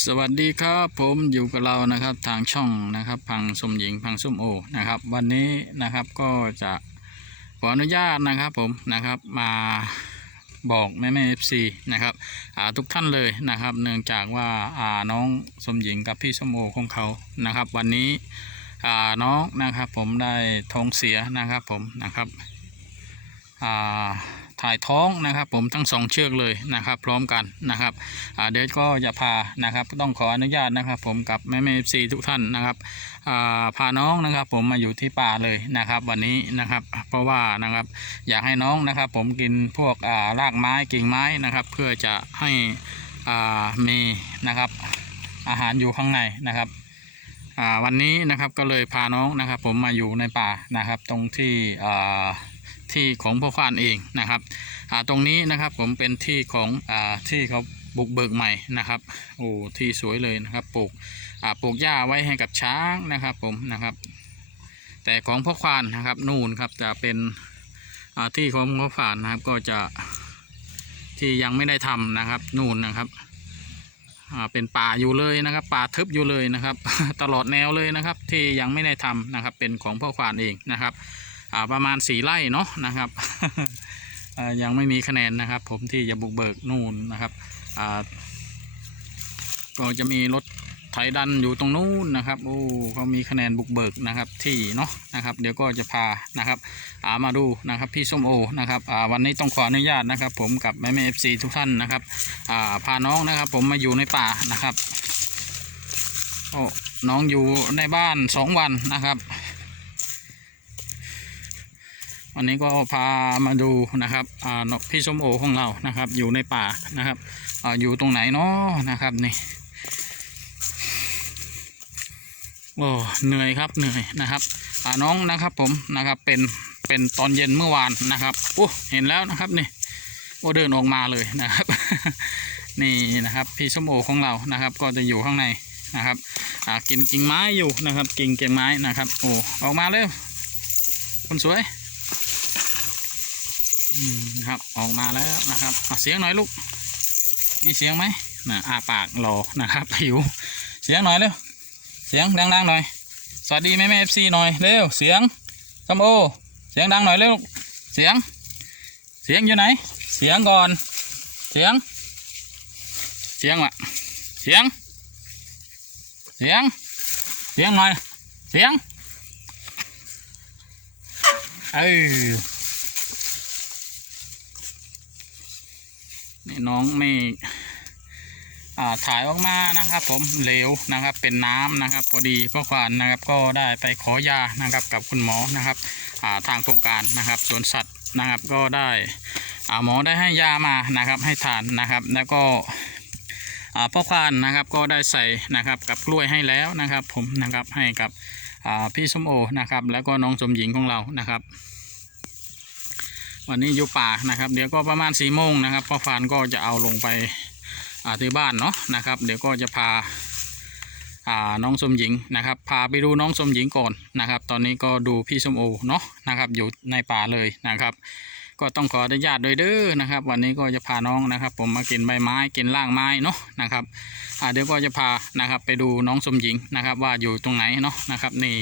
สวัสดีครับผมอยู่กับเรานะครับทางช่องนะครับ พังสมหญิงพังส้มโอนะครับ วันนี้นะครับก็จะขออนุญาตนะครับผมนะครับมาบอกแม่แม่เอฟซีนะครับทุกท่านเลยนะครับ เนื่องจากว่าน้องสมหญิงกับพี่ส้มโอของเขานะครับ วันนี้น้องนะครับผมได้ท้องเสียนะครับผมนะครับอ่า ถ่ายท้องนะครับ ผมทั้งสองเชือกเลยนะครับ พร้อมกันนะครับเดี๋ยวก็จะพานะครับต้องขออนุญาตนะครับ ผมกับแม่แม่ซีทุกท่านนะครับพาน้องนะครับ ผมมาอยู่ที่ป่าเลยนะครับ วันนี้นะครับ เพราะว่านะครับอยากให้น้องนะครับ ผมกินพวกอ่ารากไม้กิ่งไม้นะครับ เพื่อจะให้อ่ามีนะครับอาหารอยู่ข้างในนะครับวันนี้นะครับก็เลยพาน้องนะครับ ผมมาอยู่ในป่านะครับ ตรงที่อ่า ที่ของพ่อควานเองนะครับตรงนี้นะครับผมเป็นที่ของอที่เขาบุกเบิกใหม่นะครับโอ้ที่สวยเลยนะครับปลูกปลูกหญ้าไว้ให้กับช้างนะครับผมนะครับ แต่ของพ่อควานนะครับนู่นครับจะเป็นที่ของพ่อควานนะครับก็จะที่ยังไม่ได้ทำนะครับนู่นนะครับเป็นป่าอยู่เลยนะครับ ป่าทึบอยู่เลยนะครับ ตลอดแนวเลยนะครับ ที่ยังไม่ได้ทำนะครับ เป็นของพ่อควานเองนะครับ ประมาณสี่ไร่เนาะนะครับยังไม่มีคะแนนนะครับ ผมที่จะบุกเบิกนู่นนะครับก็จะมีรถไถดันอยู่ตรงนู้นนะครับโอ้เขามีคะแนนบุกเบิกนะครับที่เนาะนะครับ เดี๋ยวก็จะพานะครับามาดูนะครับพี่ส้มโอนะครับวันนี้ต้องขออนุญาตนะครับ ผมกับแม่แม่เอฟซีทุกท่านนะครับาพาน้องนะครับ ผมมาอยู่ในป่านะครับโอ้น้องอยู่ในบ้านสองวันนะครับ วันนี้ก็พามาดูนะครับอ่าพี่ส้มโอของเรานะครับ อยู่ในป่านะครับอ่าอยู่ตรงไหนเนาะนะครับนี่โอ้เหนื่อยครับเหนื่อยนะครับอ่าน้องนะครับผมนะครับเป็นเป็นตอนเย็นเมื่อวานนะครับโอ้เห็นแล้วนะครับนี่โอ้เดินออกมาเลยนะครับ นี่นะครับพี่ส้มโอของเรานะครับ ก็จะอยู่ข้างในนะครับอ่ากินกิ่งไม้อยู่นะครับ กิ่งเก่งไม้นะครับโอ้ออกมาเร็วคนสวย อืมนะครับออกมาแล้วนะครับเสียงหน่อยลูก มีเสียงไหมนะอาปากรอนะครับหิว เสียงหน่อยเร็ว เสียงดังๆหน่อย สวัสดีแม่แม่เอฟซีหน่อยเร็ว เสียงส้มโอ เสียงดังหน่อยเร็ว เสียง เสียงอยู่ไหน เสียงก่อน เสียง เสียงวะเสียง เสียง เสียงหน่อย เสียง เออ น้องไม่ถ่ายออกมานะครับผมเหลวนะครับเป็นน้ำนะครับพอดีพ่อควานนะครับก็ได้ไปขอยานะครับกับคุณหมอนะครับทางโครงการนะครับสวนสัตว์นะครับก็ได้อาหมอได้ให้ยามานะครับให้ทานนะครับแล้วก็พ่อควานนะครับก็ได้ใส่นะครับกับกล้วยให้แล้วนะครับ ผมนะครับให้กับพี่ส้มโอนะครับแล้วก็น้องสมหญิงของเรานะครับ วันนี้อยู่ป่านะครับ เดี๋ยวก็ประมาณสี่โมงนะครับพ่อควานก็จะเอาลงไปอ่าที่บ้านเนาะนะครับ เดี๋ยวก็จะพาอ่าน้องสมหญิงนะครับ พาไปดูน้องสมหญิงก่อนนะครับ ตอนนี้ก็ดูพี่สมโอเนาะนะครับ อยู่ในป่าเลยนะครับ ก็ต้องขออนุญาตโดยเด้อนะครับ วันนี้ก็จะพาน้องนะครับ ผมมากินใบไม้กินล่างไม้เนาะนะครับเดี๋ยวก็จะพานะครับไปดูน้องสมหญิงนะครับ ว่าอยู่ตรงไหนเนาะนะครับ นี่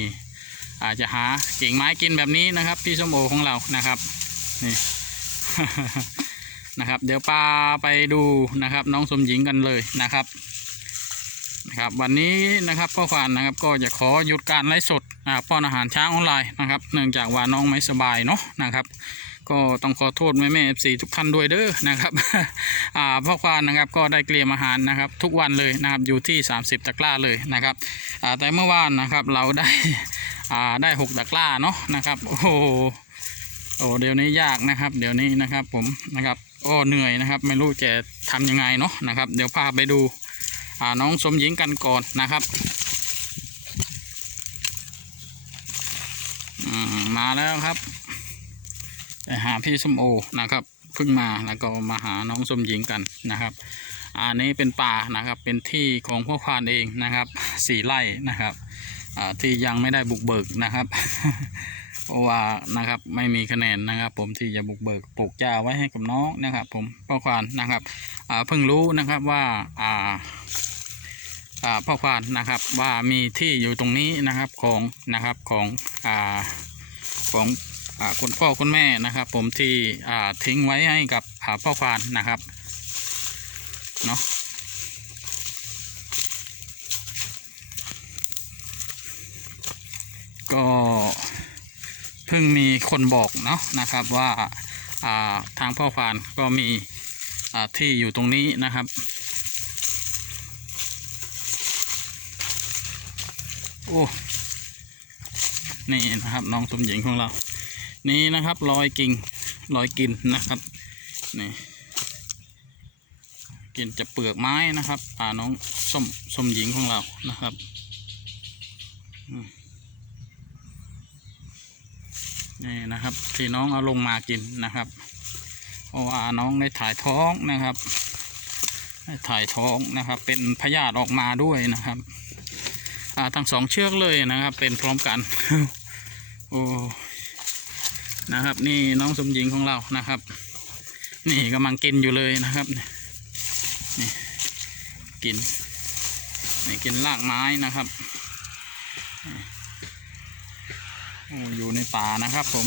อาจจะหากิ่งไม้กินแบบนี้นะครับ พี่สมโอของเรานะครับ นี่นะครับ เดี๋ยวปลาไปดูนะครับ น้องสมหญิงกันเลยนะครับนะครับวันนี้นะครับพ่อควานนะครับก็จะขอหยุดการไลฟ์สดอ่าป้อนอาหารช้างออนไลน์นะครับเนื่องจากว่าน้องไม่สบายเนาะนะครับ ก็ต้องขอโทษแม่แม่เอฟซีทุกท่านด้วยเด้อนะครับอ่าพ่อควานนะครับก็ได้เกลี่ยอาหารนะครับทุกวันเลยนะครับอยู่ที่ 30 ตะกร้าเลยนะครับอ่าแต่เมื่อวานนะครับเราได้อ่าได้ 6 ตะกร้าเนาะนะครับโอ้ โอ้เดี๋ยวนี้ยากนะครับ เดี๋ยวนี้นะครับ ผมนะครับโอ้เหนื่อยนะครับ ไม่รู้จะทำยังไงเนาะนะครับ เดี๋ยวพาไปดูน้องสมหญิงกันก่อนนะครับมาแล้วครับไปหาพี่สมโอนะครับเพิ่งมาแล้วก็มาหาน้องสมหญิงกันนะครับอันนี้เป็นป่านะครับเป็นที่ของพวกควานเองนะครับสี่ไร่นะครับที่ยังไม่ได้บุกเบิกนะครับ เพราะว่านะครับไม่มีคะแนนนะครับผมที่จะบุกเบิกปลูกหญ้าไว้ให้กับน้องนะครับ ผมพ่อควานนะครับเพิ่งรู้นะครับว่าอ่าพ่อควานนะครับว่ามีที่อยู่ตรงนี้นะครับของนะครับของอ่าของอคุณพ่อคุณแม่นะครับ ผมที่อ่าทิ้งไว้ให้กับพ่อควานนะครับเนาะก็ เพิ่งมีคนบอกเนาะนะครับว่าาทางพ่อควานก็มีที่อยู่ตรงนี้นะครับ โอ้นี่นะครับน้องสมหญิงของเรา นี่นะครับรอยกิ่งรอยกินนะครับนี่กินจะเปลือกไม้นะครับอ่าน้องส้มสมหญิงของเรานะครับอืม นี่นะครับ ที่น้องเอาลงมากินนะครับ เพราะว่าน้องได้ถ่ายท้องนะครับได้ถ่ายท้องนะครับ เป็นพยาธิออกมาด้วยนะครับทั้งสองเชือกเลยนะครับ เป็นพร้อมกัน โอ้นะครับ นี่น้องสมหญิงของเรานะครับ นี่กำลังกินอยู่เลยนะครับนี่นี่กินนี่กินรากไม้นะครับโอยู่ในป่านะครับ ผม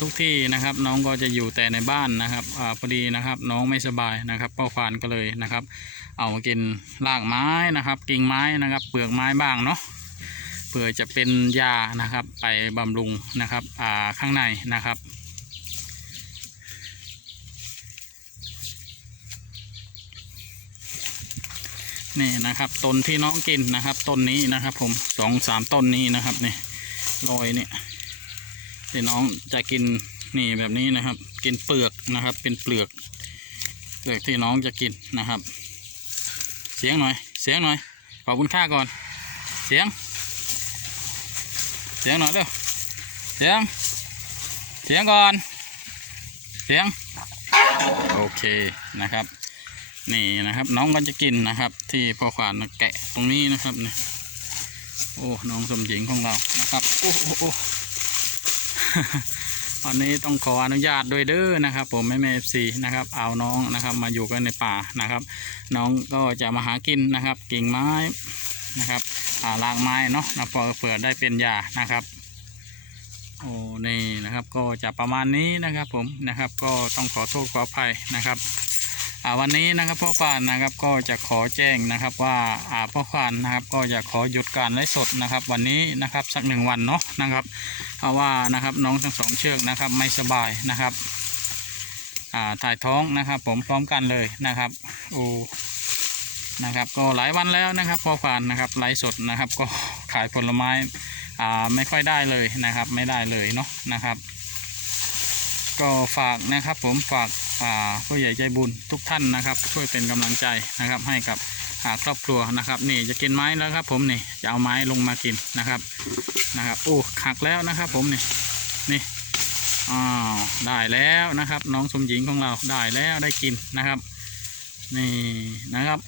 ทุกที่นะครับน้องก็จะอยู่แต่ในบ้านนะครับอพอดีนะครับน้องไม่สบายนะครับป้าควานก็เลยนะครับ เอามากินรากไม้นะครับ กิ่งไม้นะครับ เปลือกไม้บ้างเนาะเพื่อจะเป็นยานะครับ ไปบำรุงนะครับข้างในนะครับนี่นะครับต้นที่น้องกินนะครับต้นนี้นะครับ ผมสองสามต้นนี้นะครับนี่ ลอยเนี่ยที่น้องจะกินนี่แบบนี้นะครับ กินเปลือกนะครับ เป็นเปลือก เปลือกที่น้องจะกินนะครับ เสียงหน่อย เสียงหน่อย ขอบคุณค่าก่อน เสียง เสียงหน่อยเร็ว เสียง เสียงก่อน เสียง โอเคนะครับ นี่นะครับน้องก็จะกินนะครับ ที่พ่อขวานแกะตรงนี้นะครับเนี่ย โอ้น้องสมหญิงของเรานะครับ โอ้โอ้โอ้วันนี้ต้องขออนุญาตด้วยเด้อนะครับ ผมแม่แม่เอฟซีนะครับเอาน้องนะครับมาอยู่กันในป่านะครับ น้องก็จะมาหากินนะครับ กิ่งไม้นะครับอ่ารางไม้เนาะนะพอเผื่อได้เป็นยานะครับโอ้นี่นะครับก็จะประมาณนี้นะครับผมนะครับก็ต้องขอโทษขออภัยนะครับ วันนี้นะครับพ่อควานนะครับก็จะขอแจ้งนะครับว่าพ่อควานนะครับก็จะขอหยุดการไลฟ์สดนะครับ วันนี้นะครับสักหนึ่งวันเนาะนะครับเพราะว่านะครับน้องทั้งสองเชือกนะครับไม่สบายนะครับอ่าถ่ายท้องนะครับ ผมพร้อมกันเลยนะครับโอ้นะครับก็หลายวันแล้วนะครับพ่อควานนะครับไลฟ์สดนะครับ ก็ขายผลไม้อ่าไม่ค่อยได้เลยนะครับ ไม่ได้เลยเนาะนะครับ ก็ฝากนะครับผมฝาก ผู้ใหญ่ใจบุญทุกท่านนะครับ ช่วยเป็นกำลังใจนะครับให้กับครอบครัวนะครับ นี่จะกินไม้แล้วครับผมนี่จะเอาไม้ลงมากินนะครับนะครับโอ้หักแล้วนะครับ ผมนี่นี่อ้าวได้แล้วนะครับ น้องสมหญิงของเราได้แล้วได้กินนะครับ นี่นะครับ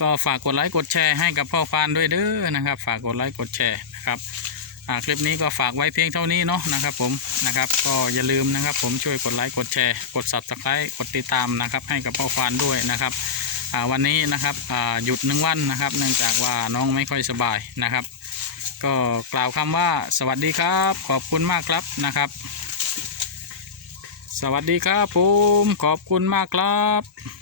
ก็ฝากกดไลค์กดแชร์ให้กับพ่อฟานด้วยเด้อนะครับ ฝากกดไลค์กดแชร์นะครับ คลิปนี้ก็ฝากไว้เพียงเท่านี้เนาะนะครับผมนะครับก็อย่าลืมนะครับผมช่วยกดไลค์กดแชร์กด subscribe กดติดตามนะครับให้กับพ่อควานด้วยนะครับอ่าวันนี้นะครับอ่าหยุดหนึ่งวันนะครับ เนื่องจากว่าน้องไม่ค่อยสบายนะครับ ก็กล่าวคำว่าสวัสดีครับ ขอบคุณมากครับนะครับ สวัสดีครับผมขอบคุณมากครับ